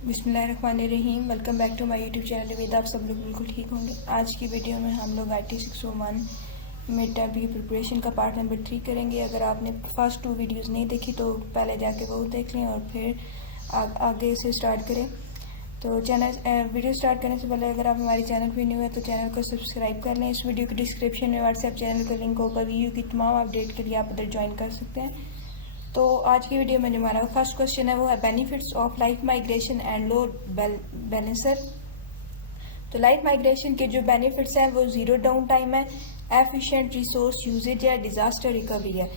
बिस्मिल्लाहिर्रहमानिर्रहीम। Welcome back to my YouTube channel. उम्मीद आप सब लोग बिल्कुल ठीक होंगे। आज की वीडियो में हम लोग IT 601 मिड टर्म की प्रिपरेशन का पार्ट नंबर 3 करेंगे। अगर आपने फर्स्ट 2 वीडियोस नहीं देखी तो पहले जाके वो देख लें और फिर आगे से स्टार्ट करें। तो वीडियो स्टार्ट करने से पहले अगर आप हमारे चैनल पर न्यू है तो चैनल को सब्सक्राइब कर लें। इस वीडियो के डिस्क्रिप्शन में व्हाट्सएप चैनल का लिंक होगा। वीडियो की तमाम अपडेट के लिए आप उधर ज्वाइन कर सकते हैं। तो आज की वीडियो में जो हमारा फर्स्ट क्वेश्चन है वो है benefits of light migration and load balancer. तो लाइट माइग्रेशन के जो बेनिफिट्स हैं वो ज़ीरो डाउन टाइम है, एफिशिएंट रिसोर्स यूजेज है, डिज़ास्टर रिकवरी है।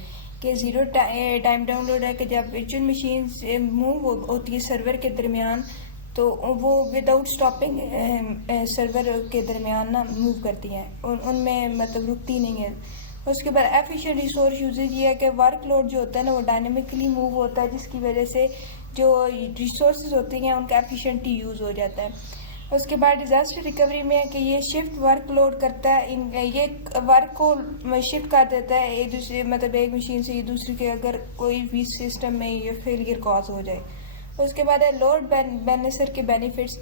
कि ज़ीरो टाइम डाउनलोड है कि जब वर्चुअल मशीन मूव होती है सर्वर के दरमियान तो वो विदाउट स्टॉपिंग सर्वर के दरमियान ना मूव करती हैं, उनमें मतलब रुकती नहीं है। उसके बाद एफिशिएंट रिसोर्स यूजेज ये है कि वर्कलोड जो होता है ना वो डायनेमिकली मूव होता है, जिसकी वजह से जो रिसोर्सेज होती हैं उनका एफिशिएंटली यूज़ हो जाता है। उसके बाद डिज़ास्टर रिकवरी में है कि ये शिफ्ट वर्कलोड करता है, ये वर्क को शिफ्ट कर देता है एक दूसरे मतलब एक मशीन से दूसरी के अगर कोई भी सिस्टम में ये फेलियर कॉज हो जाए। उसके बाद है लोड बैलेंसर के बेनिफिट्स।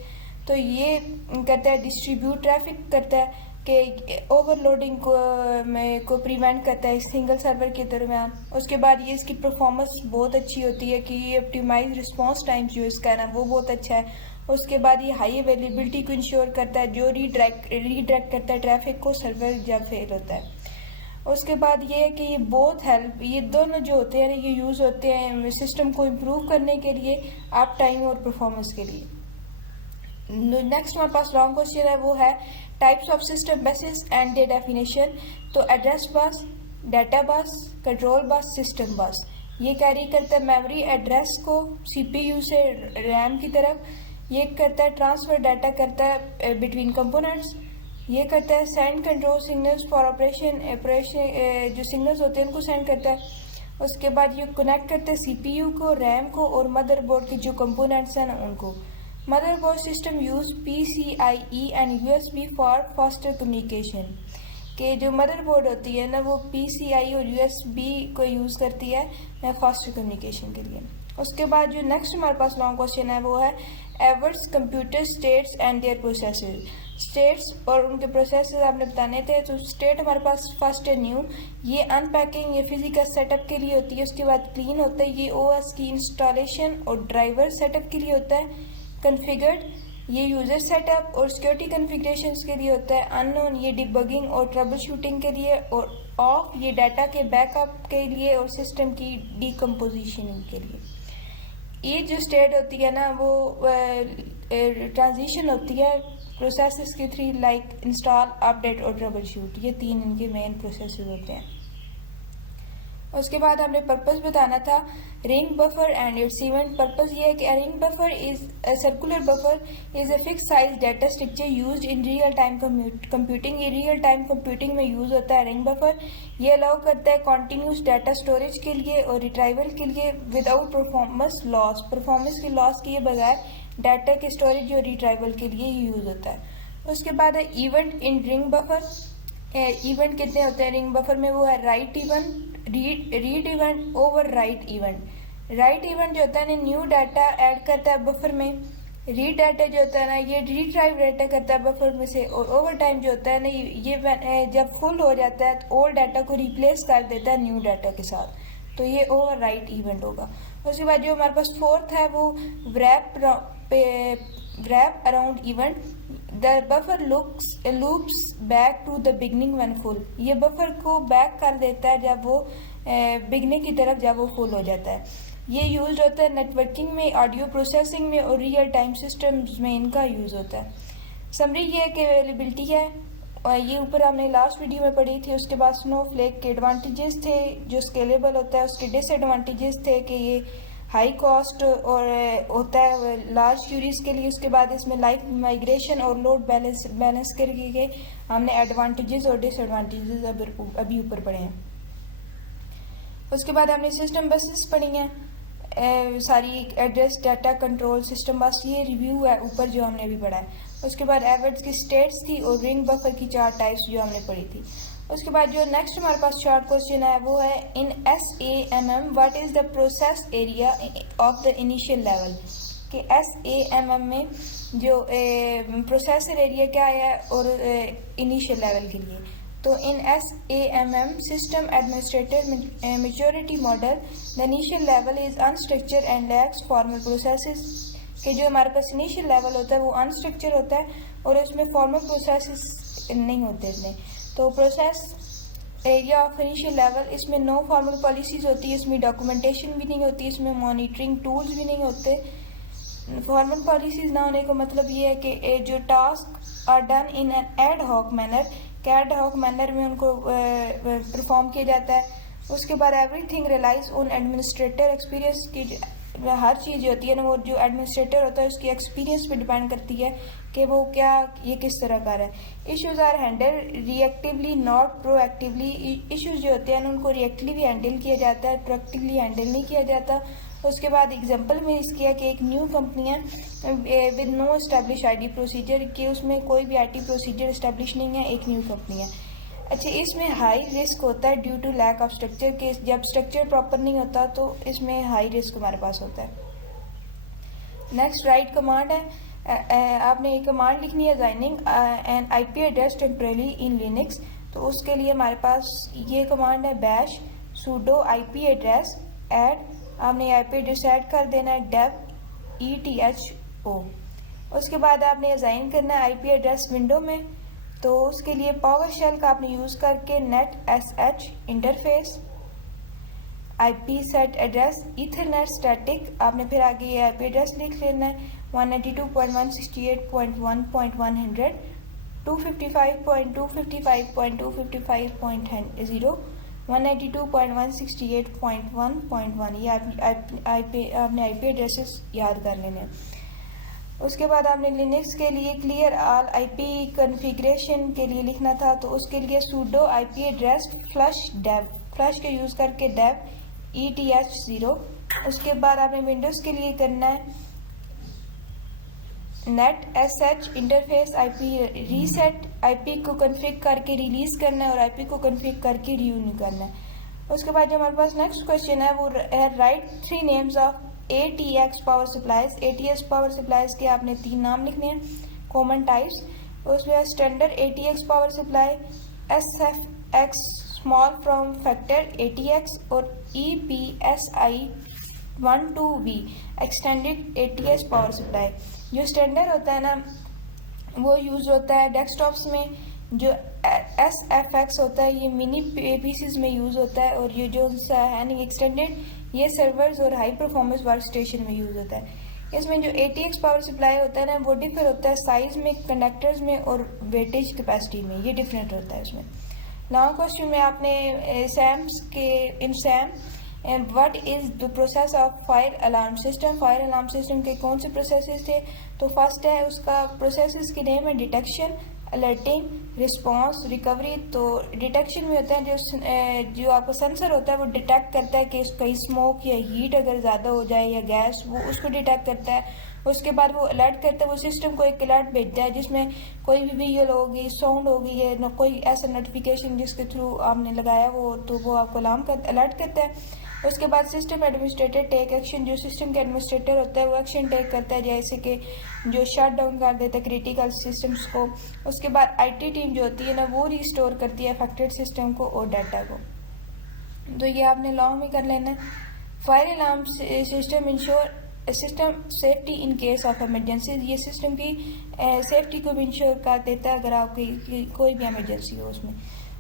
तो ये करता है डिस्ट्रीब्यूट ट्रैफिक करता है कि ओवरलोडिंग को प्रिवेंट करता है सिंगल सर्वर के दरमियान। उसके बाद ये इसकी परफॉर्मेंस बहुत अच्छी होती है कि ये ऑप्टिमाइज रिस्पांस टाइम जो इसका है ना वो बहुत अच्छा है। उसके बाद ये हाई अवेलेबिलिटी को इंश्योर करता है, जो रीडायरेक्ट करता है ट्रैफिक को सर्वर जब फेल होता है। उसके बाद ये है कि ये बहुत हेल्प, ये दोनों जो होते हैं ये यूज़ होते हैं सिस्टम को इम्प्रूव करने के लिए, अप टाइम और परफॉर्मेंस के लिए। नेक्स्ट हमारे पास लॉन्ग क्वेश्चन है वो है types of system buses and their definition. तो address bus, data bus, control bus, system bus. ये कैरी करता है मेमोरी एड्रेस को CPU से रैम की तरफ। ये करता है ट्रांसफ़र डाटा करता है बिटवीन कंपोनेंट्स। ये करता है send control signals for operation जो सिग्नल्स होते हैं उनको सेंड करता है। उसके बाद ये कनेक्ट करता है CPU को, रैम को और मदरबोर्ड के जो कंपोनेंट्स हैं ना उनको। Motherboard system use PCIe and USB for faster communication. के जो मदरबोर्ड होती है ना वो PCI और USB को यूज़ करती है फास्टर कम्युनिकेशन के लिए। उसके बाद जो नेक्स्ट हमारे पास लॉन्ग क्वेश्चन है वो है एवर्स computer states and their processes. States और उनके प्रोसेसेस आपने बताने थे। तो स्टेट हमारे पास फर्स्ट है न्यू, ये अनपैकिंग, ये फिजिकल सेटअप के लिए होती है। उसके बाद क्लीन होता है, ये OS की इंस्टॉलेशन और ड्राइवर सेटअप के लिए होता है। कॉन्फ़िगर्ड, ये यूज़र सेटअप और सिक्योरिटी कॉन्फ़िगरेशंस के लिए होता है। अननोन, ये डिबगिंग और ट्रबल शूटिंग के लिए। और ऑफ, ये डाटा के बैकअप के लिए और सिस्टम की डीकम्पोजिशनिंग के लिए। ये जो स्टेट होती है ना वो ट्रांजिशन होती है प्रोसेसेस के थ्री, लाइक इंस्टॉल, अपडेट और ट्रबल शूट। ये 3 इनके मेन प्रोसेसेस होते हैं। उसके बाद हमने पर्पस बताना था ring buffer and it's event. Purpose ये है कि ring buffer is circular buffer is a fix size data structure used in real time computing. ये रियल टाइम कंप्यूटिंग में यूज होता है रिंग बफर। ये अलाउ करता है कॉन्टीन्यूस डाटा स्टोरेज के लिए और रिट्राइवल के लिए विदाउट परफॉर्मेंस लॉस। परफॉर्मेंस के लॉस किए बगैर डाटा के स्टोरेज और रिट्राइवल के लिए यूज होता है। उसके बाद है event in ring buffer. Event कितने होते हैं रिंग बफर में वो है right event, read event, over right event. Right event जो होता है ना न्यू डाटा ऐड करता है बफर में। रीड डाटा जो होता है ना ये रिट्राइव डाटा करता है बफर में से। और ओवर टाइम जो होता है ना ये जब फुल हो जाता है तो ओल्ड डाटा को रिप्लेस कर देता है न्यू डाटा के साथ। तो ये ओवर राइट इवेंट होगा। उसके बाद जो हमारे पास फोर्थ है वो wrap around event. The buffer loops back to the beginning when full. ये बफर को बैक कर देता है जब वो बिगनिंग की तरफ जब वो फुल हो जाता है। ये यूज होता है नेटवर्किंग में, ऑडियो प्रोसेसिंग में और रियल टाइम सिस्टम्स में इनका यूज होता है। समरी ये कि अवेलेबिलिटी है और ये ऊपर हमने लास्ट वीडियो में पढ़ी थी। उसके बाद स्नोफ्लेक के एडवांटेजेस थे जो स्केलेबल होता है, उसके डिसएडवांटेजेस थे कि ये हाई कॉस्ट और होता है लार्ज क्यूरीज के लिए। उसके बाद इसमें लाइफ माइग्रेशन और लोड बैलेंस करके हमने एडवांटेजेस और डिसएडवांटेजेस अभी ऊपर पढ़े हैं। उसके बाद हमने सिस्टम बसेस पढ़ी हैं सारी, address, data, control, system bus. ये रिव्यू है ऊपर जो हमने अभी पढ़ा है। उसके बाद एवर्स की स्टेट्स थी और रिंग बफर की 4 टाइप्स जो हमने पढ़ी थी। उसके बाद जो नेक्स्ट हमारे पास शॉर्ट क्वेश्चन है वो है इन SAMM what is the process area of the initial level. कि SAMM में जो प्रोसेसर एरिया क्या है और इनिशियल लेवल के लिए। तो इन SAMM system administrator maturity model the initial level is unstructured and lakhs formal processes, कि जो हमारे पास इनिशियल लेवल होता है वो अनस्ट्रक्चर होता है और उसमें फॉर्मल प्रोसेसेस नहीं होते इसमें। तो process area of initial level, इसमें नो फॉर्मल पॉलिसीज होती है, इसमें डॉक्यूमेंटेशन भी नहीं होती, इसमें मॉनिटरिंग टूल्स भी नहीं होते। फॉर्मल पॉलिसीज ना होने का मतलब ये है कि जो task are done in an ad hoc manner, ad hoc manner में उनको परफॉर्म किया जाता है। उसके बाद everything relies on administrator experience की, हर चीज़ होती है ना वो जो एडमिनिस्ट्रेटर होता है उसकी एक्सपीरियंस पे डिपेंड करती है कि वो क्या ये किस तरह का है। Issues are handle reactively not proactively, issues जो होते हैं ना उनको रिएक्टिवली हैंडल किया जाता है, प्रोएक्टिवली हैंडल नहीं किया जाता। उसके बाद एग्जांपल में इसकी है कि एक न्यू कंपनी है with no establish IT procedure, कि उसमें कोई भी आईटी प्रोसीजर एस्टेब्लिश नहीं है, एक न्यू कंपनी है। अच्छा, इसमें हाई रिस्क होता है due to lack of structure, के जब स्ट्रक्चर प्रॉपर नहीं होता तो इसमें हाई रिस्क हमारे पास होता है। नेक्स्ट राइट कमांड है, आपने एक कमांड लिखनी है assigning N IP address temporary in Linux. तो उसके लिए हमारे पास ये कमांड है bash sudo IP address add, आपने आईपी एड्रेस ऐड कर देना है dev etho। उसके बाद आपने असाइन करना है आईपी एड्रेस विंडो में। तो उसके लिए पावर शेल का आपने यूज़ करके net sh interface, IP set address Ethernet static, आपने फिर आगे ये आईपी एड्रेस लिख लेना है 192.168.1.100 255.255.255.0 192.168.1.1, ये आपने आईपी एड्रेसेस याद कर लेने हैं। उसके बाद आपने लिनक्स के लिए क्लियर ऑल आईपी कॉन्फ़िगरेशन के लिए लिखना था। तो उसके लिए sudo IP address flush dev, flush के यूज़ करके dev eth0। उसके बाद आपने विंडोज़ के लिए करना है net sh interface IP reset, IP को कॉन्फ़िग करके रिलीज़ करना है और आईपी को कॉन्फ़िग करके रियून करना है। उसके बाद जो हमारे पास नेक्स्ट क्वेश्चन है वो है right 3 names of ATX power supplies. ATX power supplies के आपने 3 नाम लिखने हैं कॉमन टाइप्स। उसमें standard ATX power supply, SFX small form factor ATX और EPSI 12V extended ATX power supply. जो स्टैंडर्ड होता है ना वो यूज़ होता है डेस्कटॉप्स में, जो SFX होता है ये मिनी पीसीज में यूज़ होता है, और ये जो है नहीं एक्सटेंडेड ये सर्वर्स और हाई परफॉर्मेंस वर्क स्टेशन में यूज़ होता है। इसमें जो ATX पावर सप्लाई होता है ना वो डिफर होता है साइज़ में, कंडक्टर्स में और वेटेज कैपेसिटी में, ये डिफरेंट होता है इसमें। लॉन्ग क्वेश्चन में आपने सैम्स के इन सैम what is the process of fire alarm system, fire alarm system के कौन से प्रोसेसेस थे। तो फर्स्ट है उसका प्रोसेसेस की नेम है डिटेक्शन, अलर्टिंग, रिस्पांस, रिकवरी। तो डिटेक्शन में होता है जो आपका सेंसर होता है वो डिटेक्ट करता है कि कहीं स्मोक या हीट अगर ज़्यादा हो जाए या गैस, वो उसको डिटेक्ट करता है। उसके बाद वो अलर्ट करता है, वो सिस्टम को एक अलर्ट भेजता है जिसमें कोई भी विजुअल होगी, साउंड होगी या कोई ऐसा नोटिफिकेशन जिसके थ्रू आपने लगाया वो, तो वो आपको अलर्ट करता है। उसके बाद सिस्टम एडमिनिस्ट्रेटर टेक एक्शन, जो सिस्टम के एडमिनिस्ट्रेटर होता है वो एक्शन टेक करता है, जैसे कि जो शट डाउन कर देता है क्रिटिकल सिस्टम्स को। उसके बाद आईटी टीम जो होती है ना वो रिस्टोर करती है अफेक्टेड सिस्टम को और डाटा को। तो ये आपने लॉन्ग में कर लेना है। Fire alarm system ensure system safety in case of emergency, ये सिस्टम की सेफ्टी को भी इंश्योर कर देता है अगर आपकी कोई भी इमरजेंसी हो उसमें।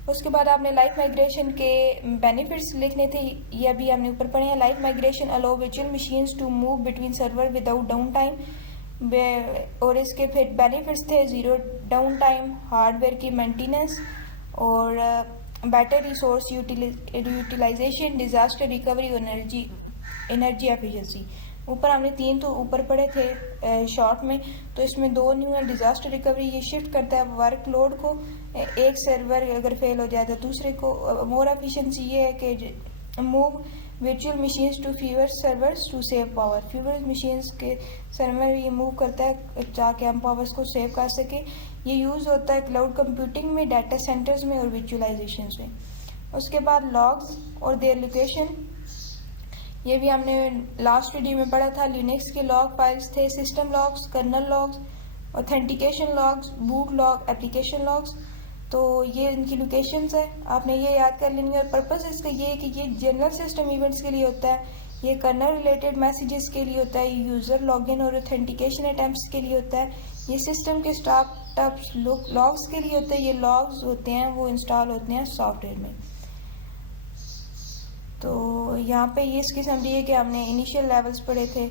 उसके बाद आपने लाइफ माइग्रेशन के बेनिफिट्स लिखने थे, ये अभी हमने ऊपर पढ़े हैं। Life migration allow virtual machines to move between server without down time, और इसके फिर बेनिफिट्स थे ज़ीरो डाउन टाइम, हार्डवेयर की मेंटेनेंस और better resource utilisation, disaster recovery और एनर्जी एफिशिएंसी। ऊपर हमने 3 तो ऊपर पढ़े थे शॉर्ट में, तो इसमें 2 न्यू है। डिजास्टर रिकवरी ये शिफ्ट करता है वर्कलोड को, एक सर्वर अगर फेल हो जाए तो दूसरे को। मोर एफिशिएंसी ये है कि move virtual machines to fewer servers to save power, fewer machines के सर्वर ये मूव करता है ताकि हम पावर्स को सेव कर सके। ये यूज़ होता है क्लाउड कंप्यूटिंग में, डाटा सेंटर्स में और विजुअलाइजेशन में। उसके बाद लॉग्स और देयर लोकेशन, ये भी हमने लास्ट वीडियो में पढ़ा था। लिनक्स के लॉग फाइल्स थे system logs, kernel logs, authentication logs, boot log, application logs. तो ये इनकी लोकेशंस है, आपने ये याद कर लेनी है। और पर्पस इसका ये है कि ये जनरल सिस्टम इवेंट्स के लिए होता है, ये कर्नल रिलेटेड मैसेजेस के लिए होता है, ये यूज़र लॉगिन और ऑथेंटिकेशन अटैम्प्ट्स के लिए होता है, ये सिस्टम के स्टार्टअप्स लॉग्स के लिए होता है। ये लॉग्स होते हैं वो इंस्टॉल होते हैं सॉफ्टवेयर में। तो यहाँ पे ये इसकी समझी है कि हमने इनिशियल लेवल्स पढ़े थे,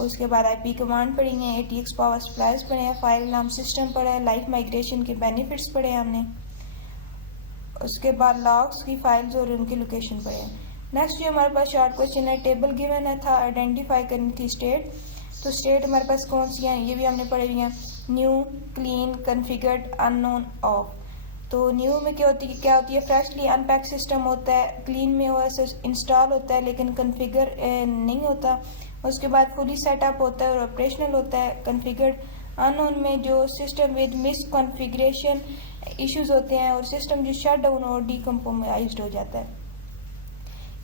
उसके बाद आईपी कमांड पढ़ी है, ATX पावर सप्लाइज पढ़े हैं, फाइल नाम सिस्टम पढ़ा है, लाइफ माइग्रेशन के बेनिफिट्स पढ़े हैं हमने, उसके बाद लॉग्स की फाइल्स और उनकी लोकेशन पढ़े हैं। नेक्स्ट जो हमारे पास शॉर्ट क्वेश्चन है, टेबल गिवन है था, आइडेंटिफाई करनी थी स्टेट। तो स्टेट हमारे पास कौन सी हैं ये भी हमने पढ़ी हुई हैं, new, clean, configured, unknown, of. तो न्यू में क्या होती है फ्रेशली अनपैक सिस्टम होता है, क्लीन में OS इंस्टॉल होता है लेकिन कन्फिगर नहीं होता, उसके बाद फुली सेटअप होता है और ऑपरेशनल होता है। कन्फिगर्ड अननोन में जो system with miss configuration issues होते हैं और सिस्टम जो शट डाउन और डीकम्पोमाइज्ड हो जाता है।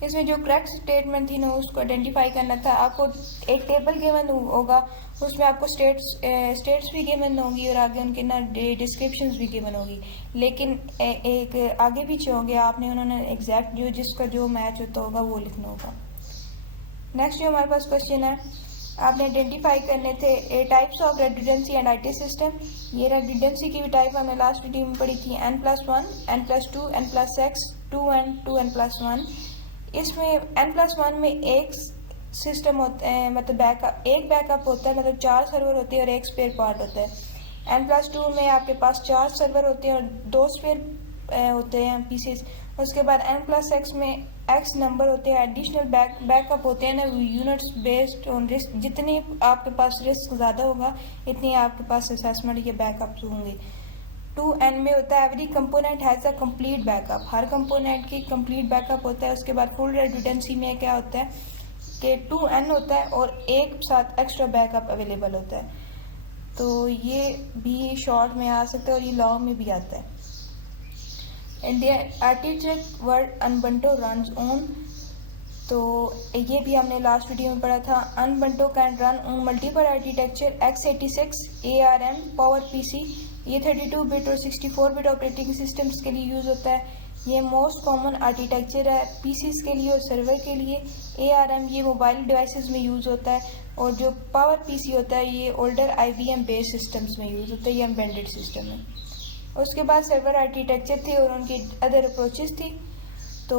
इसमें जो करेक्ट स्टेटमेंट थी ना उसको आइडेंटिफाई करना था। आपको एक टेबल गिवन होगा, उसमें आपको स्टेट्स भी गिवन होंगी और आगे उनके ना डिस्क्रिप्शंस भी गिवन होगी, लेकिन एक आगे पीछे होंगे, आपने उन्होंने एग्जैक्ट जो जिसका जो मैच होता होगा वो लिखना होगा। नेक्स्ट जो हमारे पास क्वेश्चन है, आपने आइडेंटिफाई करने थे types of redundancy and IT system. ये रेडंडेंसी की भी टाइप हमने लास्ट वीडियो में पढ़ी थी, N+1, N+2, N+X, 2 and 2 N+1। इसमें N+1 में एक सिस्टम होता है, मतलब एक बैकअप होता है, मतलब 4 सर्वर होते हैं और एक स्पेयर पार्ट होता है। N+2 में आपके पास 4 सर्वर होते हैं और 2 स्पेयर होते हैं पीसेस। उसके बाद N+X में X नंबर होते हैं, एडिशनल बैकअप होते हैं ना यूनिट्स बेस्ड ऑन रिस्क। जितने आपके पास रिस्क ज़्यादा होगा इतनी आपके पास असेसमेंट के बैकअप्स होंगे। 2N में होता है every component has a complete backup, her component की कंप्लीट बैकअप होता है। उसके बाद फुल रेडंडेंसी में क्या होता है कि 2N होता है और एक साथ एक्स्ट्रा बैकअप अवेलेबल होता है। तो ये भी शॉर्ट में आ सकता है और ये लॉन्ग में भी आता है। And architect word Ubuntu runs on, तो ये भी हमने लास्ट वीडियो में पढ़ा था। Ubuntu can run on multiple architecture x86, ARM, power PC। ये 32 बिट और 64 बिट ऑपरेटिंग सिस्टम्स के लिए यूज़ होता है। ये मोस्ट कॉमन आर्किटेक्चर है PCs के लिए और सर्वर के लिए। ARM ये मोबाइल डिवाइसेस में यूज़ होता है और जो पावर PC होता है ये ओल्डर IBM बेस्ड सिस्टम्स में यूज़ होता है, ये एम्बेडेड सिस्टम है। उसके बाद सर्वर आर्किटेक्चर थी और उनकी अदर अप्रोचेस थी। तो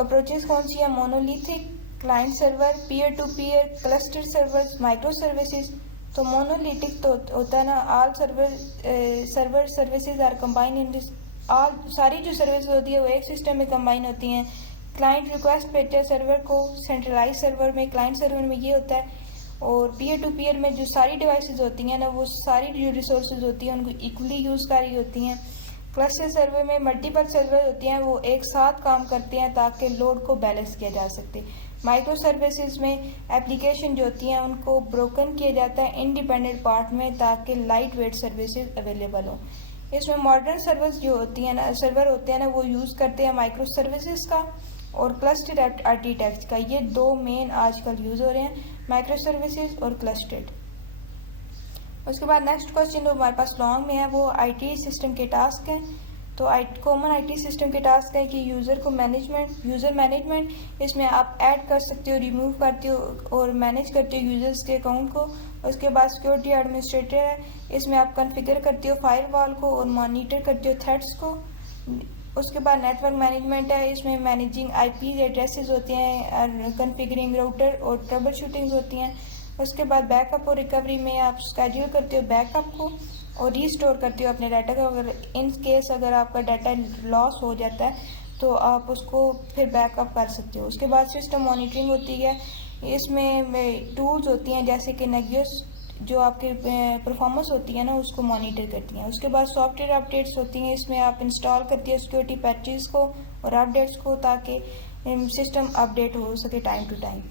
अप्रोचेस कौन सी है, monolithic, client server, peer to peer, cluster servers, micro services. तो मोनोलिथिक तो होता है ना all server services are combine in this, all सारी जो सर्विस होती है वो एक सिस्टम में कंबाइन होती हैं। क्लाइंट रिक्वेस्ट भेजते हैं सर्वर को, सेंट्रलाइज सर्वर में, क्लाइंट सर्वर में ये होता है। और पीयर टू पीयर में जो सारी डिवाइसेस होती हैं ना वो सारी जो रिसोर्सेज होती हैं उनको इक्वली यूज़ कर रही होती हैं। क्लस्टर सर्वर में मल्टीपल सर्वर होती हैं, वो एक साथ काम करते हैं ताकि लोड को बैलेंस किया जा सके। माइक्रो सर्विसेज में एप्लीकेशन जो होती हैं उनको ब्रोकन किया जाता है इंडिपेंडेंट पार्ट में ताकि लाइट वेट सर्विसेज अवेलेबल हो। इसमें मॉडर्न सर्विस जो होती है ना सर्वर होते हैं ना वो यूज़ करते हैं माइक्रो सर्विसेज का और क्लस्टर आर्किटेक्चर का। ये दो मेन आजकल यूज़ हो रहे हैं, माइक्रो सर्विसेज और क्लस्टर्ड। उसके बाद नेक्स्ट क्वेश्चन जो हमारे पास लॉन्ग में है वो IT सिस्टम के टास्क हैं। तो कॉमन IT सिस्टम के टास्क है कि यूज़र मैनेजमेंट, इसमें आप ऐड कर सकते हो, रिमूव करते हो और मैनेज करते हो यूज़र्स के अकाउंट को। उसके बाद सिक्योरिटी एडमिनिस्ट्रेटर है, इसमें आप कॉन्फ़िगर करते हो फायरवॉल को और मॉनिटर करते हो थ्रेड्स को। उसके बाद नेटवर्क मैनेजमेंट है, इसमें मैनेजिंग IP एड्रेसेस होते हैं, कॉन्फ़िगरिंग राउटर और ट्रबल शूटिंग्स होती हैं। उसके बाद बैकअप और रिकवरी में आप स्केड्यूल करते हो बैकअप को और रीस्टोर करते हो अपने डाटा को। अगर इन केस अगर आपका डाटा लॉस हो जाता है तो आप उसको फिर बैकअप कर सकते हो। उसके बाद सिस्टम मॉनिटरिंग होती है, इसमें टूल्स होती हैं जैसे कि नेगियस जो आपके परफॉर्मेंस होती है ना उसको मॉनिटर करती हैं। उसके बाद सॉफ्टवेयर अपडेट्स होती हैं, इसमें आप इंस्टॉल करती है सिक्योरिटी पैचेस को और अपडेट्स को ताकि सिस्टम अपडेट हो सके time to time.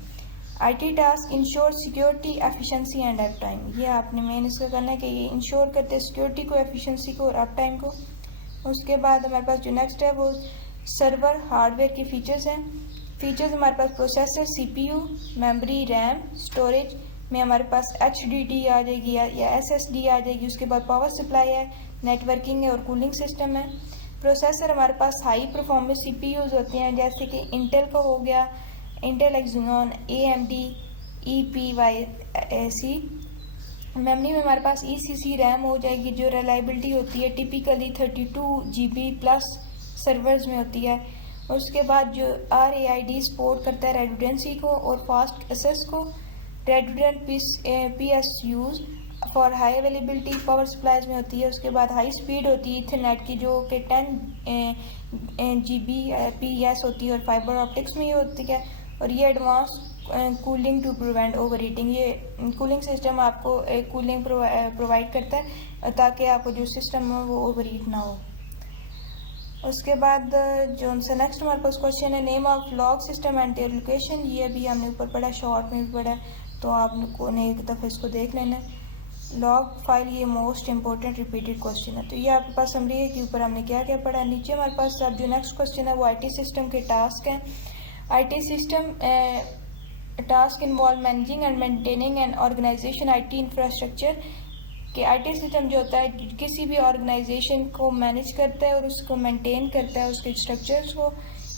IT task ensure security, efficiency and up time. ये आपने मेन इसका करना है कि ये इंश्योर करते हैं सिक्योरिटी को, एफिशिएंसी को और अप टाइम को। उसके बाद हमारे पास जो नेक्स्ट है वो सर्वर हार्डवेयर के फीचर्स हैं। फीचर्स हमारे पास processor, CPU, memory, RAM, storage में हमारे पास HDD आ जाएगी या SSD आ जाएगी। उसके बाद पावर सप्लाई है, नेटवर्किंग है और कूलिंग सिस्टम है। प्रोसेसर हमारे पास हाई परफॉर्मेंस CPUs होते हैं, जैसे कि इंटेल का हो गया, इंटेल एक्सिनोन, AMD EPYC। मेमोरी में हमारे पास ECC रैम हो जाएगी, जो रिलायबिलिटी होती है टिपिकली 32 GB प्लस सर्वर्स में होती है। और उसके बाद जो RAID सपोर्ट करता है रेडुडेंसी को और फास्ट एक्सेस को। रेडुडेंट PSUs for high availability power supplies में होती है। उसके बाद हाई स्पीड होती है इथरनेट की, जो कि 10 Gbps होती है और फाइबर ऑप्टिक्स में ही होती है। और ये advance cooling to prevent over heating, ये कूलिंग सिस्टम आपको एक कूलिंग प्रोवाइड करता है ताकि आपको जो सिस्टम हो वो ओवर हीट ना हो। उसके बाद जो उनसे नेक्स्ट हमारे पास क्वेश्चन है, name of log system and their location. ये अभी हमने ऊपर पढ़ा, शॉर्ट में भी पढ़ा, तो आपको ने एक दफ़ा इसको देख लेना है। लॉग फाइल ये मोस्ट इंपॉर्टेंट रिपीटेड क्वेश्चन है। तो ये आपके पास समरी है कि ऊपर हमने क्या क्या पढ़ा। नीचे हमारे पास अब जो नेक्स्ट क्वेश्चन है वो IT सिस्टम के टास्क हैं। IT system task involve managing and maintaining and organisation IT infrastructure. कि IT सिस्टम जो होता है किसी भी ऑर्गेनाइजेशन को मैनेज करता है और उसको मेंटेन करता है, उसके स्ट्रक्चर्स को।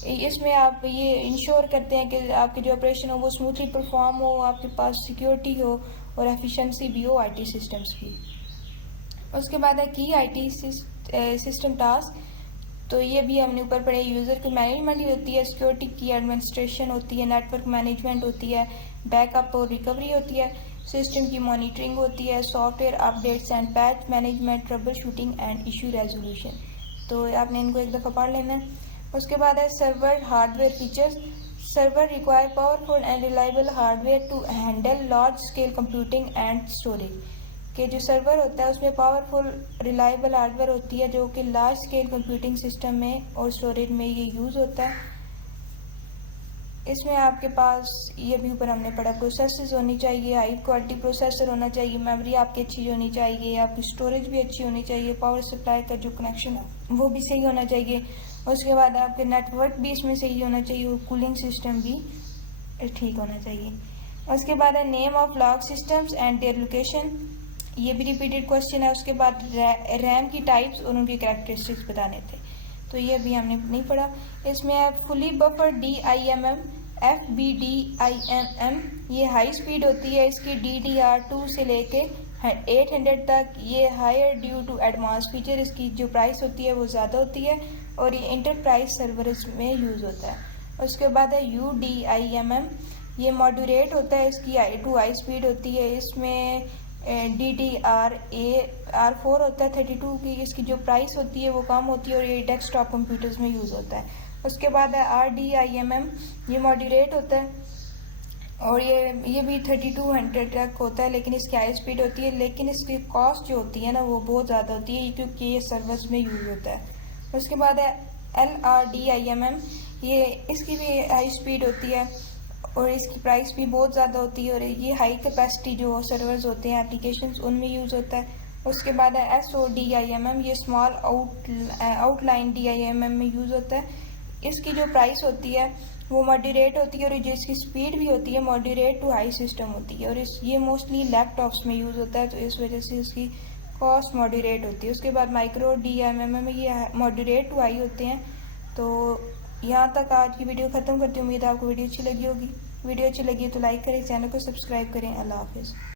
इसमें आप ये इंश्योर करते हैं कि आपके जो ऑपरेशन हो वो स्मूथली परफॉर्म हो, आपके पास सिक्योरिटी हो और एफिशिएंसी भी हो IT सिस्टम्स की। उसके बाद है की IT सिस्टम टास्क। तो ये भी हमने ऊपर पढ़े, यूज़र की मैनेजमेंट ही होती है, सिक्योरिटी की एडमिनिस्ट्रेशन होती है, नेटवर्क मैनेजमेंट होती है, बैकअप और रिकवरी होती है, सिस्टम की मॉनिटरिंग होती है, software updates and patch management, trouble shooting and issue resolution. तो आपने इनको एक दफ़ा पढ़ लेना है। उसके बाद है server hardware features. Server require powerful and reliable hardware to handle large scale computing and storage. कि जो सर्वर होता है उसमें पावरफुल रिलायबल हार्डवेयर होती है जो कि लार्ज स्केल कंप्यूटिंग सिस्टम में और स्टोरेज में ये यूज़ होता है। इसमें आपके पास ये भी ऊपर हमने पढ़ा, प्रोसेसर्स होनी चाहिए, हाई क्वालिटी प्रोसेसर होना चाहिए, मेमोरी आपकी अच्छी होनी चाहिए, आपकी स्टोरेज भी अच्छी होनी चाहिए, पावर सप्लाई का जो कनेक्शन है वो भी सही होना चाहिए। उसके बाद आपके नेटवर्क भी इसमें सही होना चाहिए और कूलिंग सिस्टम भी ठीक होना चाहिए। उसके बाद है name of log systems and their location. ये भी रिपीटेड क्वेश्चन है। उसके बाद रैम की टाइप्स और उनकी कैरेक्टरिस्टिक्स बताने थे, तो ये भी हमने नहीं पढ़ा। इसमें है फुली बफर DIMM, FBDIMM, ये हाई स्पीड होती है, इसकी DDR2 से लेके 800 तक। ये higher due to advance feature, इसकी जो प्राइस होती है वो ज़्यादा होती है और ये इंटरप्राइज सर्वर्स में यूज़ होता है। उसके बाद है UDIMM, ये मॉड्यूरेट होता है, इसकी हाई स्पीड होती है। इसमें DDR4 होता है 32 की, इसकी जो प्राइस होती है वो कम होती है और ये डेस्कटॉप कंप्यूटर्स में यूज़ होता है। उसके बाद है RDIMM, ये मॉड्यूरेट होता है और ये भी 3200 तक होता है, लेकिन इसकी हाई स्पीड होती है, लेकिन इसकी कॉस्ट जो होती है ना वो बहुत ज़्यादा होती है क्योंकि ये सर्वर्स में यूज़ होता है। उसके बाद है LRDIMM, ये इसकी भी हाई स्पीड होती है और इसकी प्राइस भी बहुत ज़्यादा होती है और ये हाई कैपेसिटी जो सर्वर्स होते हैं एप्लीकेशंस उनमें यूज़ होता है। उसके बाद है SODIMM, ये स्मॉल आउटलाइन DIMM में यूज़ होता है। इसकी जो प्राइस होती है वो मॉड्यूरेट होती है और जिसकी स्पीड भी होती है मॉड्यूरेट टू हाई सिस्टम होती है और ये मोस्टली लैपटॉप्स में यूज़ होता है, तो इस वजह से इसकी कॉस्ट मॉड्यूरेट होती है। उसके बाद माइक्रो DIMM में ये मॉड्यूरेट टू हाई होते हैं। तो यहाँ तक आज की वीडियो ख़त्म करती हूँ। उम्मीद है आपको वीडियो अच्छी लगी होगी। वीडियो अच्छी लगी तो लाइक करें, चैनल को सब्सक्राइब करें। अल्लाह हाफिज़।